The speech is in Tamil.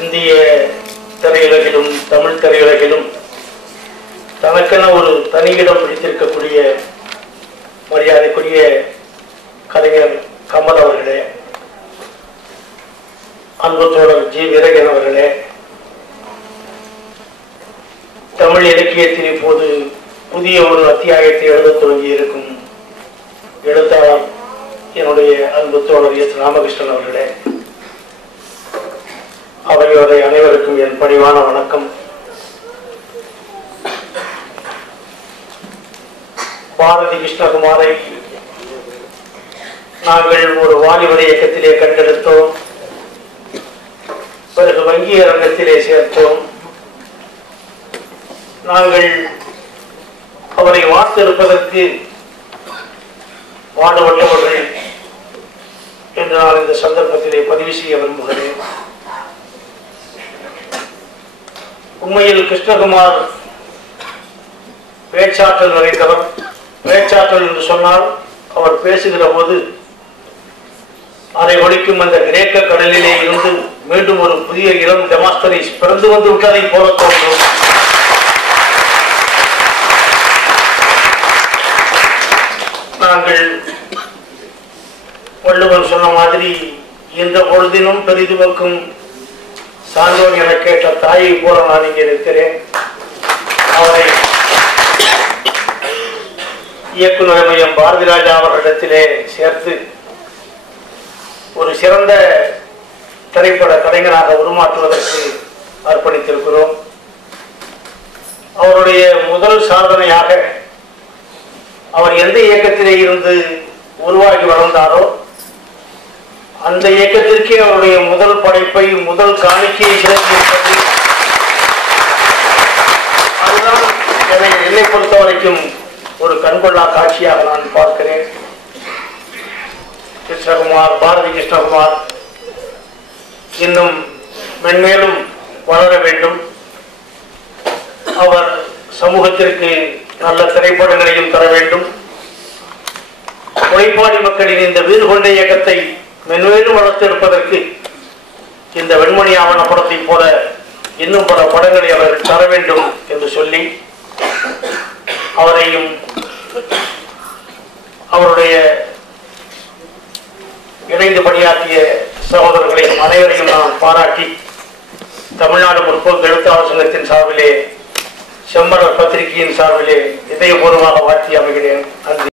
இந்திய திரையுலகிலும் தமிழ் திரையுலகிலும் தனக்கென ஒரு தனியிடம் பிடித்திருக்கக்கூடிய மரியாதைக்குரிய கலைஞர் கமல் அவர்களே அன்பு தோழர் ஜி. வீரகன் அவர்களே தமிழ் இலக்கியத்தில் இப்போது புதிய ஒரு அத்தியாயத்தை எழுத தொடங்கி இருக்கும் எழுத்தாளர் என்னுடைய அன்பு தோழர் எஸ். ராமகிருஷ்ணன் அவர்களே. சபையோரை அனைவருக்கும் என் பணிவான வணக்கம். பாரதி கிருஷ்ணகுமாரை நாங்கள் ஒரு வாலிபர் இயக்கத்திலே கண்டெடுத்தோம். பிறகு வங்கி அரங்கத்திலே சேர்த்தோம். நாங்கள் அவரை வார்த்தெடுப்பதற்கு பாடுபட்டவர்கள். என்று நான் இந்த சந்தர்ப்பத்திலே பதிவு செய்ய விரும்புகிறேன். உண்மையில் கிருஷ்ணகுமார் பேச்சாற்றல் நிறைந்தவர். பேச்சாற்றல் என்று சொன்னால் அவர் பேசுகிற போது அதை ஒழிக்கும் அந்த கிரேக்க கடலிலே இருந்து மீண்டும் ஒரு புதிய இளம் டெமாஸ்டரிஸ் பிறந்து வந்து விட்டதை போல தோன்றும். நாங்கள் வள்ளுவன் சொன்ன மாதிரி எந்த பொழுதினும் பெரிதுவக்கும் சான்றோன் என கேட்ட தாயை போல நான் இங்கே நிற்கிறேன். அவரை இயக்குனர் மையம் பாரதி ராஜா அவர்களிடத்திலே சேர்த்து ஒரு சிறந்த திரைப்பட கலைஞராக உருமாற்றுவதற்கு அர்ப்பணித்திருக்கிறோம். அவருடைய முதல் சாதனையாக அவர் எந்த இயக்கத்திலே இருந்து உருவாகி வளர்ந்தாரோ அந்த இயக்கத்திற்கே அவருடைய முதல் படைப்பை முதல் காணிக்கையை செலுத்தியிருப்பது அதுதான் என்னை என்னை பொறுத்த வரைக்கும் ஒரு கண்கொள்ளா காட்சியாக நான் பார்க்கிறேன். கிருஷ்ணகுமார் பாரதி கிருஷ்ணகுமார் இன்னும் மென்மேலும் வளர வேண்டும். அவர் சமூகத்திற்கு நல்ல திரைப்படங்களையும் தர வேண்டும். உழைப்பாளி மக்களின் இந்த வீடு கொண்ட இயக்கத்தை மென்மேலும் வளர்த்திருப்பதற்கு இந்த வெண்மணி படத்தை போல இன்னும் பல படங்களை அவர் தர வேண்டும் என்று சொல்லி அவரையும் அவருடைய இணைந்து பணியாற்றிய சகோதரர்களையும் அனைவரையும் நான் பாராட்டி தமிழ்நாடு முற்போக்கு எழுத்தாளர் சங்கத்தின் சார்பிலே செம்பர பத்திரிகையின் சார்பிலே இதயபூர்வமாக வாழ்த்தி அமைகிறேன். நன்றி.